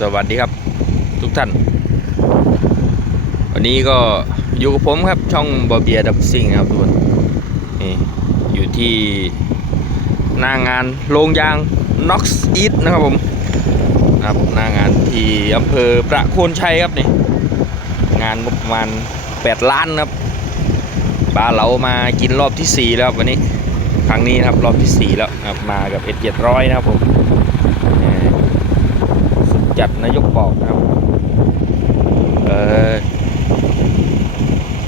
สวัสดีครับทุกท่าน วันนี้ก็อยู่กับผมครับช่องบอเบียดับซิ่งครับทุกคนนี่อยู่ที่หน้างานโรงยาง Nox East นะครับผมนะครับหน้างานที่อำเภอประโคนชัยครับนี่งานงบประมาณ 8 ล้านนะครับปลาเหลามากินรอบที่ 4 แล้วครับวันนี้ครั้งนี้นะครับรอบที่ 4 แล้วครับมากับเอ็ดเจ็ดร้อยนะครับผม จัดนายกบอกนะครับ เออ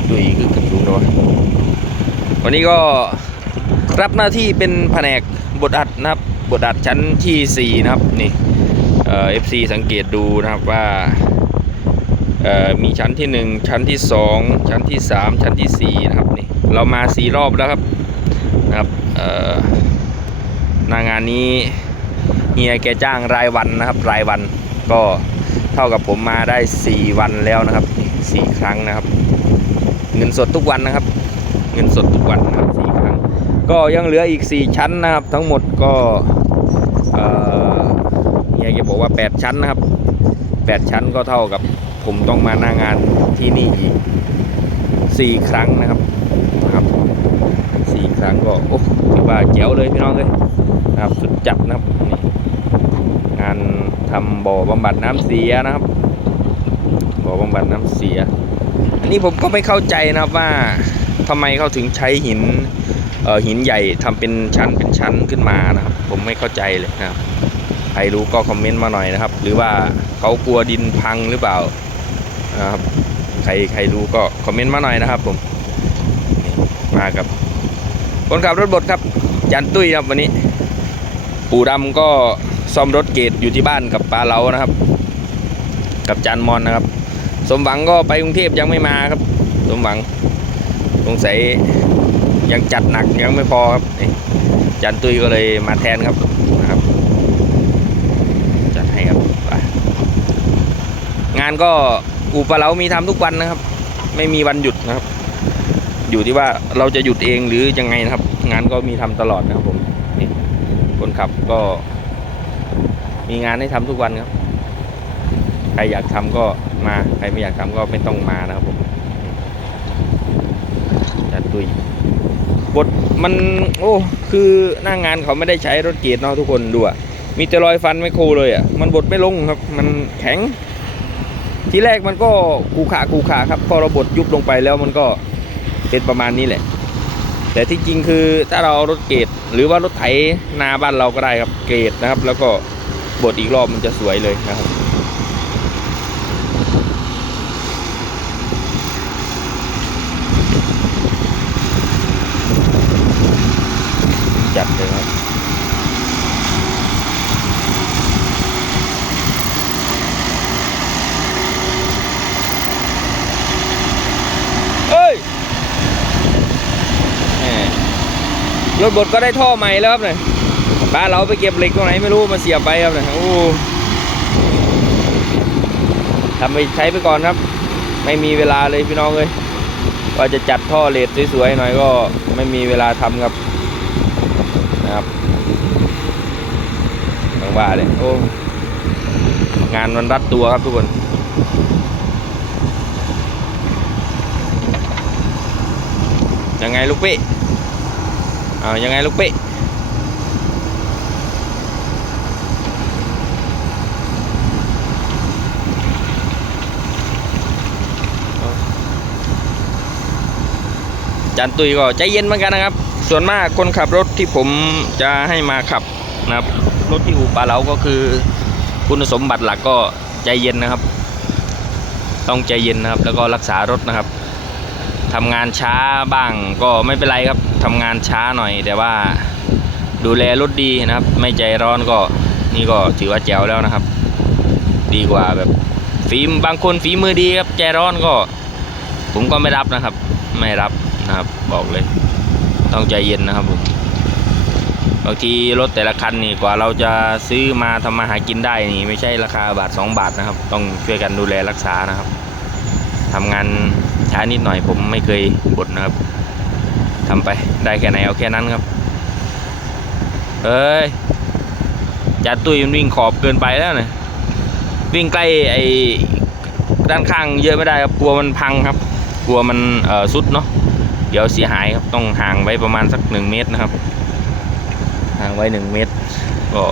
ดุยคือกระดูกด้วยวันนี้ก็รับหน้าที่เป็นแผนกบทอัดนะครับ บทอัดชั้นทีสี่4นะครับนี่เอฟซีสังเกตดูนะครับว่าเอ่อมีชั้นที่ 1 ชั้นที่ 2 ชั้นที่ 3 ชั้นที่ 4 นะครับนี่เรามา 4 รอบแล้วครับนะครับหน้างานนี้เฮียแกจ้างรายวันนะครับรายวัน ก็เท่ากับผมมาได้ 4 วันแล้วนะครับนี่4ครั้งนะครับ เงินสดทุกวันนะครับ เงินสดทุกวันนะครับ4ครั้ง ก็ยังเหลืออีก 4 ชั้นนะครับ ทั้งหมดก็เอ่อเฮียแกบอกว่า 8 ชั้นนะครับ 8 ชั้นก็เท่ากับผมต้องมาหน้างานที่นี่อีกสี่ครั้งนะครับนะครับสี่ครั้งก็โอ้ถือว่าเจ๋วเลยพี่น้องเลยนะครับสุดจัดนะครับนี่ งานทำบ่อบำบัดน้ำเสียนะครับบ่อบำบัดน้ำเสีย อันนี้ผมก็ไม่เข้าใจนะครับว่าทำไมเขาถึงใช้หินเออหินใหญ่ทำเป็นชั้นเป็นชั้นขึ้นมานะครับ ผมไม่เข้าใจเลยนะครับใครรู้ก็คอมเมนต์มาหน่อยนะครับ หรือว่าเขากลัวดินพังหรือเปล่านะครับใครใครรู้ก็คอมเมนต์มาหน่อยนะครับ ผมมากับคนขับรถบดครับจันตุ้ยครับวันนี้ ปู่ดำก็ ซ่อมรถเกตอยู่ที่บ้านกับปลาเล้านะครับ กับจันมอนนะครับ สมหวังก็ไปกรุงเทพยังไม่มาครับ สมหวังสงสัยยังจัดหนักยังไม่พอครับจันตุยก็เลยมาแทนครับนะครับ จัดให้ครับงานก็อูปลาเหลามีทำทุกวันนะครับ ไม่มีวันหยุดนะครับ อยู่ที่ว่าเราจะหยุดเองหรือยังไงนะครับ งานก็มีทำตลอดนะครับผมนี่คนขับก็ มีงานให้ทำทุกวันครับ ใครอยากทำก็มา ใครไม่อยากทำก็ไม่ต้องมานะครับผมจัดตุยบทมันโอ้คือหน้างงานเขาไม่ได้ใช้รถเกียร์เนาะทุกคนดูอะมีแต่รอยฟันไม่โครเลยอะมันบดไม่ลงครับ มันแข็ง ทีแรกมันก็คูขาคูขาครับพอเราบดยุบลงไปแล้วมันก็เป็นประมาณนี้แหละ แต่ที่จริงคือถ้าเราเอารถเกรดหรือว่ารถไถนาบ้านเราก็ได้ครับเกรดนะครับ แล้วก็ บดอีกรอบมันจะสวยเลยนะครับ จัดเลยครับเอ้ยแหมรถบดก็ได้ท่อใหม่แล้วครับเนี่ย บ้านเราไปเก็บเหล็กตรงไหนไม่รู้มาเสียบไปครับเนี่ยโอ้ทำไปใช้ไปก่อนครับ ไม่มีเวลาเลยพี่น้องเลยว่าจะจัดท่อเลดสวยๆหน่อยก็ไม่มีเวลาทำครับนะครับต้องว่าเลยโอ้งานมันรัดตัวครับทุกคนยังไงลูกพี่เอายังไงลูกพี่ จันตุยก็ใจเย็นเหมือนกันนะครับ ส่วนมากคนขับรถที่ผมจะให้มาขับนะครับ รถที่อู่ปลาเหลาก็คือ คุณสมบัติหลักก็ใจเย็นนะครับ ต้องใจเย็นนะครับ แล้วก็รักษารถนะครับทำงานช้าบ้างก็ไม่เป็นไรครับทำงานช้าหน่อย แต่ว่าดูแลรถดีนะครับ ไม่ใจร้อนก็นี่ก็ถือว่าแจ๋วแล้วนะครับ ดีกว่าแบบฝีบางคนฝีมือดีครับใจร้อนก็ ผมก็ไม่รับนะครับ ไม่รับ นะครับ บอกเลย ต้องใจเย็นนะครับผมบางทีรถแต่ละคันนี่กว่าเราจะซื้อมาทำมาหากินได้นี่ ไม่ใช่ราคาบาทสองบาทนะครับ ต้องช่วยกันดูแลรักษานะครับทำงานช้านิดหน่อยผมไม่เคยบ่นนะครับทำไปได้แค่ไหนเอาแค่นั้นครับเอ้ยจ่าตุ้ยมันวิ่งขอบเกินไปแล้วเนี่ยวิ่งใกล้ไอ้ด้านข้างเยอะไม่ได้ครับกลัวมันพังครับ กลัวมันเอ่อสุดเนาะ เดี๋ยวเสียหายครับต้องห่างไว้ประมาณสักหนึ่งเมตรนะครับ ห่างไว้หนึ่งเมตร ก็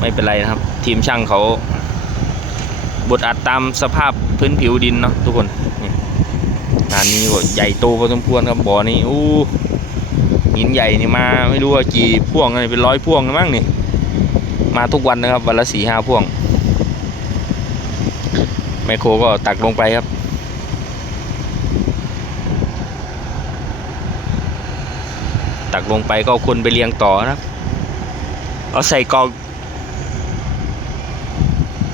ไม่เป็นไรนะครับ ทีมช่างเขาบดอัดตามสภาพพื้นผิวดินเนาะทุกคนนี่งานนี้ก็ใหญ่โตพอสมควรครับบ่อนี้อู้หินใหญ่นี่มาไม่รู้ว่ากี่พ่วงเลยเป็นร้อยพ่วงนะมั้งนี่มาทุกวันนะครับวันละสี่ห้าพ่วงไมโครก็ตักลงไปครับ ตักลงไปก็เอาคนไปเรียงต่อนะครับ เอาใส่กล่อง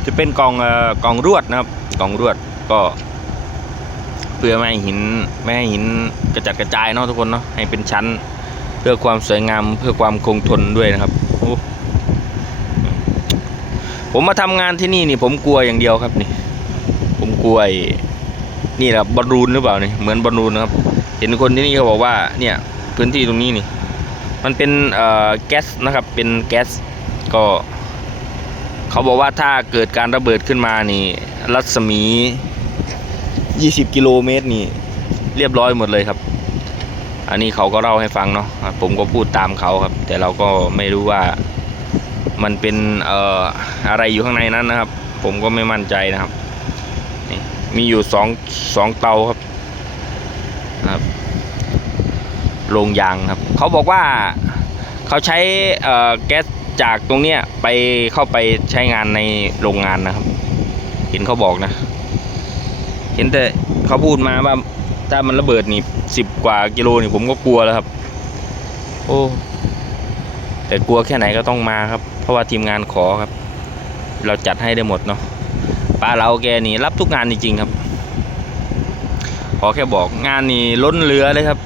จะเป็นกล่องเอ่อกล่องรวดนะครับ กล่องรวดก็เพื่อไม่ให้หินไม่ให้หินกระจัดกระจายเนาะทุกคนเนาะให้เป็นชั้นเพื่อความสวยงามเพื่อความคงทนด้วยนะครับผมมาทำงานที่นี่นี่ผมกลัวอย่างเดียวครับนี่ ผมกลัวนี่แหละบอลลูนหรือเปล่านี่เหมือนบอลลูนนะครับ เห็นคนที่นี่เขาบอกว่าเนี่ย พื้นที่ตรงนี้นี่ มันเป็นเอ่อแก๊สนะครับ เป็นแก๊สก็เขาบอกว่าถ้าเกิดการระเบิดขึ้นมานี่ รัศมี 20 กิโลเมตรนี่ เรียบร้อยหมดเลยครับ อันนี้เขาก็เล่าให้ฟังเนาะผมก็พูดตามเขาครับ แต่เราก็ไม่รู้ว่ามันเป็นเอ่ออะไรอยู่ข้างในนั้นนะครับ ผมก็ไม่มั่นใจนะครับนี่มีอยู่สองสองเตาครับ โรงยางครับ เขาบอกว่าเขาใช้แก๊สจากตรงเนี้ยไปเข้าไปใช้งานในโรงงานนะครับ เห็นเขาบอกนะ เห็นแต่เขาพูดมาว่าถ้ามันระเบิดนี่สิบกว่ากิโลนี่ผมก็กลัวแล้วครับ โอ้ แต่กลัวแค่ไหนก็ต้องมาครับ เพราะว่าทีมงานขอครับ เราจัดให้ได้หมดเนาะป้าเราแกนี่รับทุกงานจริงๆครับ ขอแค่บอกงานนี่ล้นเรือเลยครับ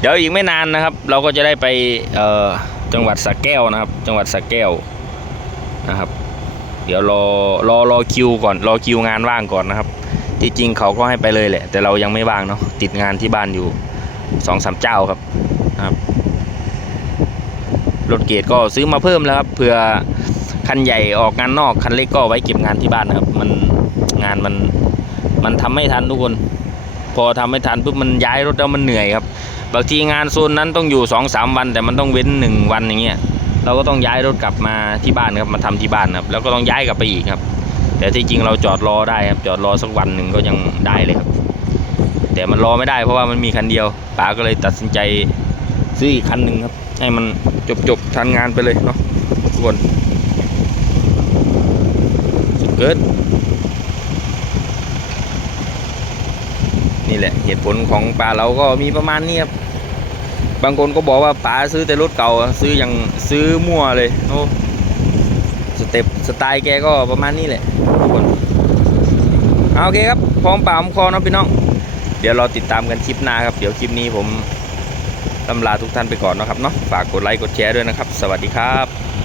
เดี๋ยวอีกไม่นานนะครับ เราก็จะได้ไปจังหวัดสระแก้วนะครับ จังหวัดสระแก้วนะครับ เดี๋ยวรอรอรอคิวก่อนรอคิวงานว่างก่อนนะครับที่จริงเขาก็ให้ไปเลยแหละ แต่เรายังไม่ว่างเนาะติดงานที่บ้านอยู่สองสามเจ้าครับนะครับรถเกตก็ซื้อมาเพิ่มแล้วครับเผื่อคันใหญ่ออกงานนอกคันเล็กก็ไว้เก็บงานที่บ้านนะครับ มันงานมันมันทำไม่ทันทุกคน พอทำไม่ทันปุ๊บมันย้ายรถแล้วมันเหนื่อยครับ บางทีงานโซนนั้นต้องอยู่สองสามวัน แต่มันต้องเว้นหนึ่งวันอย่างเงี้ยเราก็ต้องย้ายรถกลับมาที่บ้านครับมาทำที่บ้านครับแล้วก็ต้องย้ายกลับไปอีกครับ แต่ที่จริงเราจอดรอได้ครับจอดรอสักวันหนึ่งก็ยังได้เลยครับ แต่มันรอไม่ได้เพราะว่ามันมีคันเดียวป๋าก็เลยตัดสินใจซื้ออีกคันหนึ่งครับ ให้มันจบจบทันงานไปเลยเนาะทุกคนสุดเกิน นี่แหละเหตุผลของป๋าเราก็มีประมาณนี้ครับบางคนก็บอกว่าป๋าซื้อแต่รถเก่าซื้ออย่างซื้อมั่วเลยโอ้สเต็ปสไตล์แกก็ประมาณนี้แหละทุกคนเอาโอเคครับพร้อมป่าพร้อมคอเนาะพี่น้อง เดี๋ยวเราติดตามกันคลิปหน้าครับ เดี๋ยวคลิปนี้ผมตำลาทุกท่านไปก่อนนะครับเนาะฝากกดไลค์กดแชร์ด้วยนะครับ สวัสดีครับ